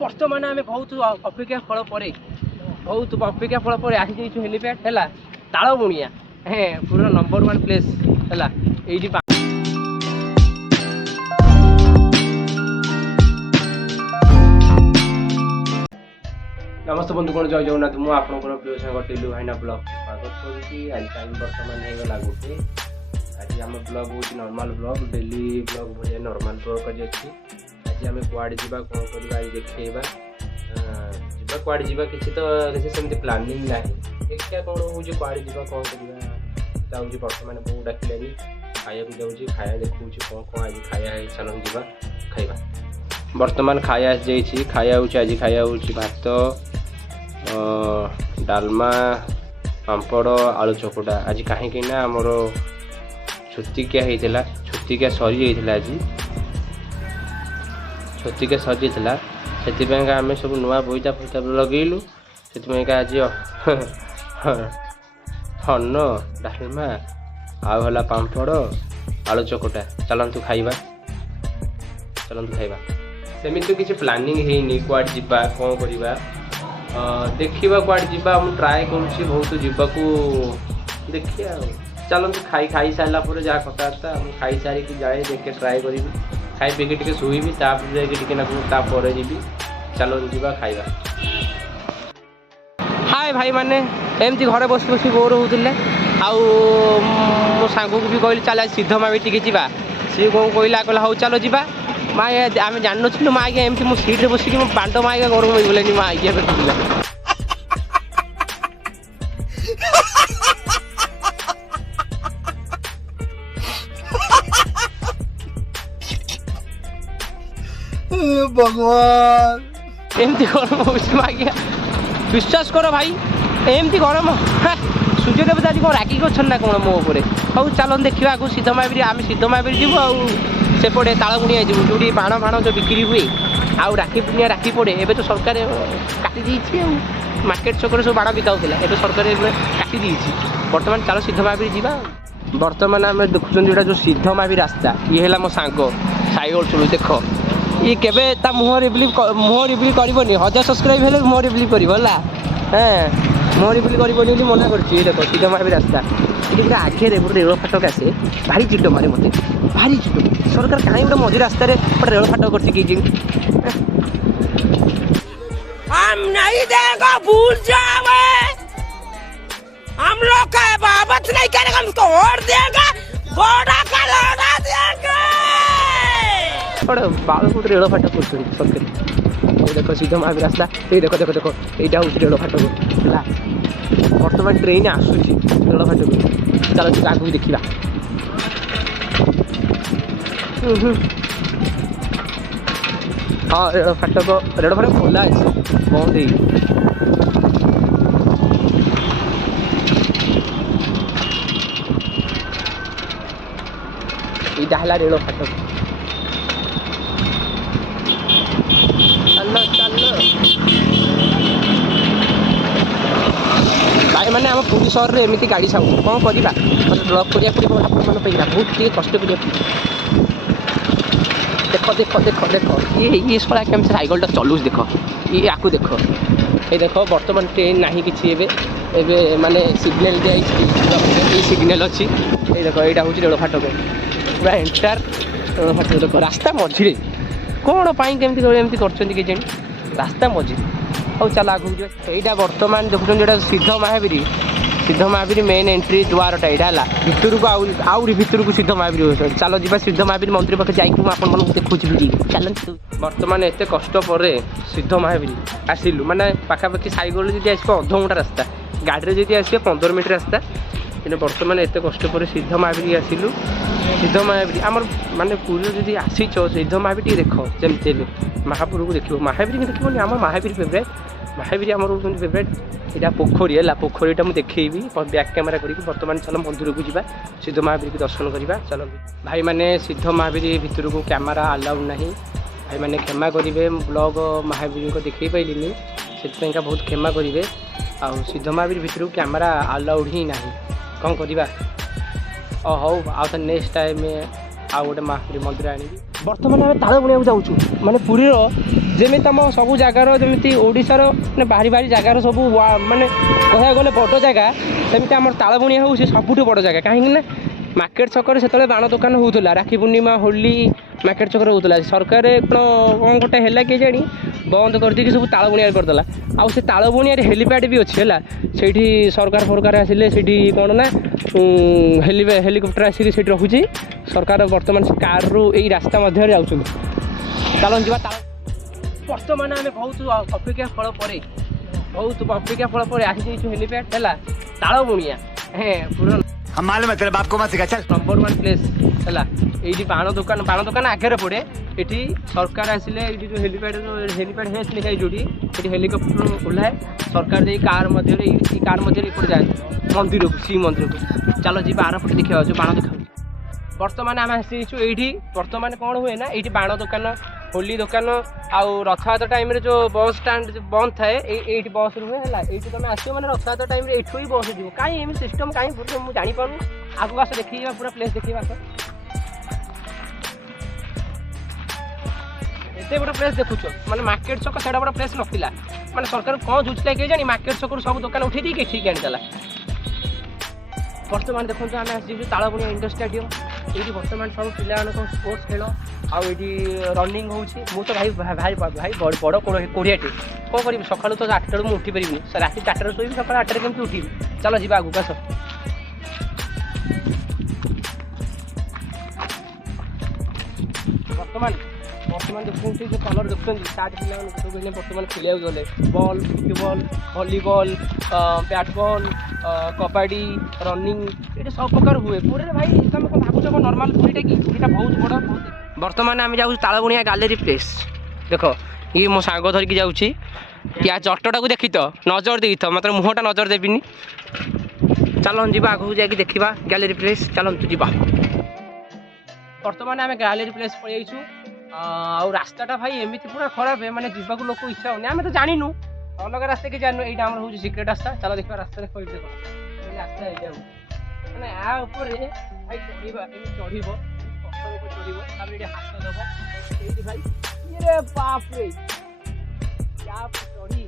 बर्तमान आम बहुत अपेक्षा फल पर आसी जाइए हेलीपैड है तालबुणिया पूरा नंबर 1 प्लेस है ये नमस्ते बंधुगण जय जगन्नाथ मुझे आपंकर प्रिय सांग टिलू भाईना ब्लॉग स्वागत करुँची आज टाइम बर्तमान होगा गोटे आज आम ब्लॉग हूँ नॉर्मल ब्लॉग डेली ब्लॉग भाई नॉर्मल ब्लॉग कर आज आम कुआड़े जा कौन करवा देखा जा कुआड़े जा किसी तो किसी सेमती प्लानिंग ना देखिए कौन हो कुआड़े जा कौन करवा जाऊँगी बर्तमान बहुत डाकिले खाया जाऊँगी खाया देखूँ कौन कौन आज खाया चल जा खाଇବା बर्तमान खाया जाइए खाया आज खाया भात डालमा पापड़ आलू चकटा आज कहीं आमर छुतिकिया होता छुतिकिया सरी जाता आज छुतिकिया सरी जाता से आम सब नुआ बोईता फईता लगेलु से आज अन्न डालमा आला पापड़ आलू चकटा चलतु खाइबा सेमिति किसी प्लानिंग है कुआड़ जा कौन करवा देखा कुआड़े जा ट्राए करुँच बहुत जावाक देखिए चलते खाई सारा जहाँ कथबार्ता खाई सारिकी जाए देखे ट्राए करी खाई पीकी टे शुईबी तापर जी चल जा खाइबा हाय भाई मैंने एमती घरे बस बस बोर होते मो सांग को भी कहली चल सिद्ध मावी टी जा सी कौन कहला हौ चलो जा माँ आम जान नु माँ आज्ञा एमती मो सीट्रे बसिक मो बांट माँ आज्ञा गरम हो गलानी माँ आज्ञा भगवान एमती गरम हो आज्ञा विश्वास कर भाई एमती गरम सूर्य देवता आज कौन रागिक अच्छन ना कौन मो उपर हूँ चल देखा आगे सिद्ध महावीर आम सिद्ध महावीर जीवु आउे तालबुणिया जीव जो बाण फाण जो बिक्री हुए आउ राखी पुनिया राखी पड़े एवं तो सरकार काटी मार्केट छक सब बाण बिका होता है सरकार काटी बर्तमान चलो सिद्ध महावीर जा बर्तमान आम देखुं जो सिद्ध महावीर रास्ता ये है मो सांग साइकेल चलू देख ये केवे मुह रिविल करनी 1000 सब्सक्राइब हेल्ले मुह रिविल कर मुह रिविल कर मना कर देख सिद्ध महावीर रास्ता ये आगे गोटे रेल फाटक आसे भारी चिट मारे मत भारी चिट सरकार कहीं गोटे मझी रास्ता गोटे रेल फाटक कर हम नहीं देगा भूल जावे हम लोग का बाबत नहीं करेगा हम तोड़ देगा बड़ा कलौना देगा बड़ा बाल गोटे रेल फाटक कर सरकार देखो सीधा महावीर रास्ता ये देखो देखो देखो यहाँ हूँ रेल फाटक है बर्तमान ट्रेन आसूसी रेल फाटक चलो आगे देखा हाँ रेल फाटक खोला है बंद यहाँ है रेल फाटक भाई मैंने आम पुरी सहर में एमती गाड़ी सब कौन करवा मतलब ड्रप करा पड़ो आपण बहुत कष्ट करा देख देख देख देख ये सारा केमती साइकेलटा चलूस देख ये आपको देख ये देख बर्तमान ट्रेन ना कि माने सिग्नल दिखाई सिग्नल अच्छी ये देख यहाँ हूँ रेल फाटक पूरा एंटायर रेल फाटक देख रास्ता मझे कौन पाइमती एमती कर रास्ता मझे और चल आगे यहाँ बर्तमान देखुन जो सिद्ध महावीर मेन एंट्री द्वारटा यहाँ है भितर को आउरी भितर को सिद्ध महावीर चलो जी सिद्ध महावीर मंदिर पाखे जाकि मुझे देखुची भिडियो चलते बर्तमान एत कष्ट पर सिद्ध महावीर आसिलु माने पाखापाखि सैकल जी आस 1/2 घंटा रास्ता गाड़ी जी आस 15 मिनट रास्ता कि बर्तमान एत कष्ट पर सिद्ध महावीर आसिलु सिद्ध महावीर आम माने पूरी जी आसीच सिद्ध महावीर देख जमती महापुर को देख महावीर देखनी आम महावीर फेवरेट महावीर आम हूँ फेवरेट यहाँ पोखरी है पोखरीटा मुझे देखी बैक कैमेरा करके बर्तमान चल मंदिर को जा सिद्ध महावीर को दर्शन करवा चलो भाई मैंने सिद्ध महावीर भितर को कैमेरा अलाउ ना भाई मैंने क्षमा करेंगे ब्लॉग महावीर को देखे पाइलिनी से बहुत क्षमा करेंगे आ सिद्ध महावीर भितर को कैमेरा अलाउड ही ना कौन करवा हौ आ नेक्स्ट टाइम आ गोटे महावीर मंदिर आनी ବର୍ତ୍ତମାନ ଆମେ ତାଳ ବୁଣିବାକୁ ଯାଉଛୁ ମାନେ ପୁରୀର ଯେମିତି ତମ ସବୁ ଜାଗାର ଯେମିତି ଓଡ଼ିଶାର ମାନେ ବାହାରି ବାହାରି ଜାଗାର ସବୁ ମାନେ କହିବାକୁ ଗଲେ ବଡ଼ ଜାଗା ସେମିତି ଆମର ତାଳ ବୁଣିଆ ହେଉଛି ସବୁଠୁ ବଡ଼ ଜାଗା କାହିଁକି ନା ମାର୍କେଟ ଛକରେ ସେତେବେଳେ ବାଣ ଦୋକାନ ହେଉଥିଲା ରାକ୍ଷୀ ପୂର୍ଣ୍ଣିମା ହୋଲି ମାର୍କେଟ ଛକରେ ହେଉଥିଲା ସରକାର କ'ଣ ଗୋଟେ ହେଲା କେଜାଣି ବନ୍ଦ କରିଦେଇକି ସବୁ ତାଳ ବୁଣିଆ କରିଦେଲା ଆଉ ସେ ତାଳ ବୁଣିଆରେ ହେଲିପ୍ୟାଡ୍ ବି ଅଛି ହେଲା ସେଇଠି ସରକାର ଆସିଲେ ସେଇଠି କ'ଣ ନା ହେଲିକପ୍ଟର ଆସିକି ସେଇଠି ରହୁଛି ସରକାର ବର୍ତ୍ତମାନ ସେ କାର୍ରୁ ଏଇ ରାସ୍ତା ମଧ୍ୟରେ ଯାଉଛନ୍ତି ଚାଲନ୍ତୁ ଯିବା ତାଳ ବର୍ତ୍ତମାନ ଆମେ ବହୁତ ଅପେକ୍ଷା ଫଳ ପରେ ଆସିଯାଇଛୁ ହେଲିପ୍ୟାଡ୍ ହେଲା ତାଳ ବୁଣିଆ ପୁରା मालूम है तेरे बाप को मत सिखा चल नंबर 1 प्लेस है ये बाण दुकान आगे पड़े ये सरकार आसिले जो हेलीपैड है लिखा जो हेलिकप्टर ओह्लाए सरकार दे कार मध्य जाए मंदिर को श्री मंदिर को चलो जी आर पटे देखा बाण देखा बर्तमान आम आसीचु ये बर्तमान कौन हुए ना ये बाण दुकान होली दुकान आउ रथयात्रा टाइम जो बस स्टाण्ड बंद थाए ये बस रुहे है ये तुम आस मैंने रथयात्रा टाइम एठू ही बस जीव कहीं एम सिस्टम कहीं मुझे जापार आगे आस देखिए पूरा प्लेस देखिए आस एत बड़ा प्लेस देखुच मैंने मार्केट छक से बड़ा प्लेस नाला मैंने सरकार कौन जुटला कि जानी मार्केट छक सब दुकान उठे दी ठीक आनीला बर्तमान देखो आम आसी तालबुणिया इंडोर स्टेडियम ये बर्तमान सब पिला स्पोर्ट्स खेल आईटी रनिंग होची मु तो भाई भाई भाई बड़ कोड़ियाटे कौन करी सका तो 8 मुझे उठी पारि रात 4 शोबी सका 8 केमी उठी चलो जी आगू आस बर्तमान देखते जो कलर देखते सात पिला बर्तमान खेल गले ball football volleyball bat ball kabaddi running ये सब प्रकार हुए पूरे भाई तुम कौन भावुच नॉर्मल पूरीटा कि पूरीटा बहुत बड़ बहुत बर्तमान आम जाऊँ तालबुणिया गैलरी प्लेस देख ये मो सांग धरिकी जाऊँगी या जटटा को देखी तो नजर दे तो मतलब मुहटा नजर देविनी चलन जी आगू जा देखा गैलरी प्लेस चलतु जा बर्तमान आम गैलरी प्लेस पलैछु आउ रास्ताटा भाई एमती पूरा खराब है मैंने जीवा लोक इच्छा होनी आम तो जानू अलग रास्ता कि जानू यहाँ हूँ सिक्रेट रास्ता चलो देखा रास्ता देख रास्ता यहाँ मैंने यापर भाई चढ़ हाथ दब ये भाई ये बाप रे चढ़ी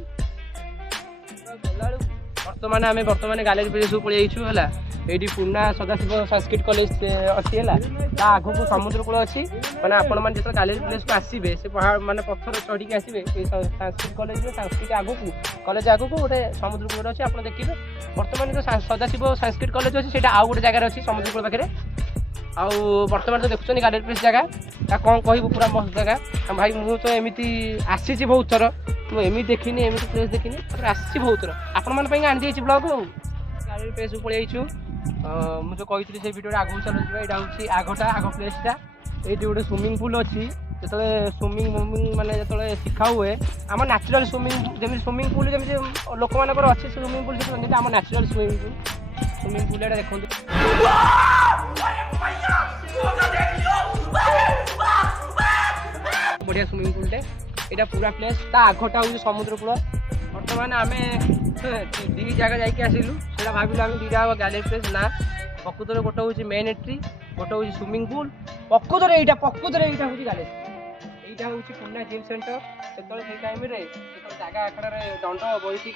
बर्तमान आम बर्तमान गैलरी प्लेस पलैछु है ये पुना सदाशिव संस्कृत कॉलेज अच्छी है आगू को समुद्र कूल अच्छी मैंने आपण मैंने जो गैलरी प्लेस को आसवे से पहाड़ मैंने पत्थर चढ़ी आसवे संस्कृत कॉलेज संस्कृत आगू कॉलेज आगू गोटे समुद्र कूल अच्छी आप देखिए बर्तमान जो सदाशिव संस्कृत कॉलेज अच्छी से आउ गोटे जगार अच्छी समुद्र कूल पाखे आउ बर्तमान तो देखुं गैलरी प्लेस जगह कौन कह पूरा मस्त जगह भाई मुझे तो एमती आसी बहुत थर मुझे देखनी एमती प्लेस देखनी आसी बहुत थर आपण मैंने आनी जाइए ब्लॉग गैलरी प्लेस को पलैछु मुझे कही से भिडियो आगू चलो यहाँ हूँ आगटा आग प्लेसटा ये गोटे स्विमिंग पुल अच्छी जो स्विमिंग माने जो शिखा हुए आम नेचुरल स्विमिंग जमी स्विमिंग पुल जमी लोक मान अच्छे स्विमिंग पुल से आम नेचुरल स्विमिंग पुल एटा देखो बढ़िया स्विमिंग पुलटे यहाँ पूरा प्लेस आगटा हूँ समुद्र कूल बर्तमान आम दी जगह जाकि आसिलु से भाविलु आम दीटा गैलरी प्लेस ना प्रकृत गोटे हूँ मेन एंट्री गोटे हूँ स्विमिंग पुल प्रकृत यहाँ हूँ गैलरी यहाँ हूँ पुना जिम सेंटर से टाइम जगह आखड़ा दंड बैठी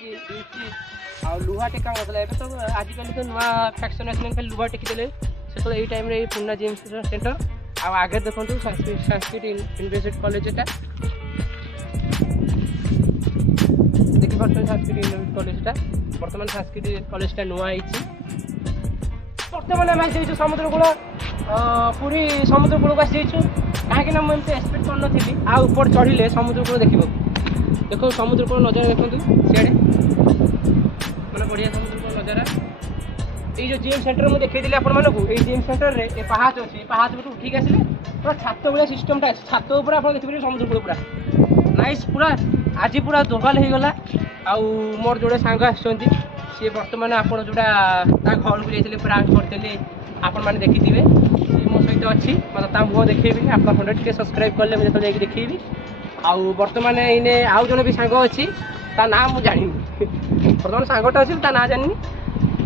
लुहा टेका होता है तो आजिकल तो नुआ फैक्शन आस लुहा टेकीदे से यही टाइम पुना जिम सेंटर आगे देखो संस्कृत यूनिवर्सिटी कॉलेज देखिए संस्कृत यूनिवर्सिटी कॉलेजटा बर्तमान संस्कृत कॉलेजटा नुआ बर्तमान आम आसी समुद्र कूल पूरी समुद्र कूल को आसी कहीं मुझे एक्सपेक्ट कर नी ऊपर चढ़िले समुद्र कूल देख देखो समुद्र कूल नजारा देखो सीआड़े मैंने बढ़िया समुद्र कूल नजारा ये जो जिम सेंटर मुझे देखी आपण मानक ये जिम सेंटर में पाहाच अच्छी पाहाच उठिक आसिले पूरा छात भाया सिस्टमटा छात पूरा आप देखिए समुद्र कूल पूरा नाइस पूरा आज पूरा दोगाल हो गला आउ मोर जोड़े सांग आसुँच सी बर्तमान आप जोड़ा घर को जाते प्रांक करते आपण मैंने देखिथे सी मो सहित अच्छी मतलब मुँह देखेबी आप टे सब्सक्राइब कले मुझे जाकि देखेबी आउ बर्तमान इने आउ जन भी सांग अच्छी ता ना मुझे जानी बर्तमान सांगटा अच्छी ता ना जानी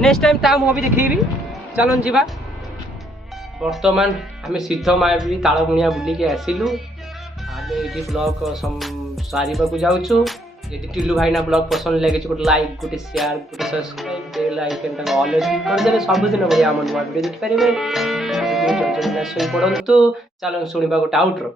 नेक्स्ट टाइम ता मुँह भी देखेबी चलन जीवा ବର୍ତ୍ତମାନ ଆମେ ସିଦ୍ଧ ମାୟାବୀ ତାଳମୁଣିଆ ବୁଲିକି ଆସିଲୁ। ଆମେ ଏଇଠି ବ୍ଲଗ୍ ସାରିବାକୁ ଯାଉଛୁ। ଯଦି ଟିଲୁ ଭାଇନା ବ୍ଲଗ୍ ପସନ୍ଦ ଲାଗିଛି ଗୋଟେ ଲାଇକ୍, ଗୋଟେ ସେୟାର, ଗୋଟେ ସବସ୍କ୍ରାଇବ୍, ବେଲ୍ ଆଇକନ୍ଟାକୁ ଅଲ୍ରେ କ୍ଲିକ୍ କରିଦେବେ। ସବୁଦିନ ଭଳି ଆମ ନୂଆ ଭିଡ଼ିଓ ଦେଖିପାରିବେ। ଶୋଇପଡ଼ନ୍ତୁ। ଚାଲନ୍ତୁ ଶୁଣିବା ଗୋଟେ ଆଉଟ୍ରୋ।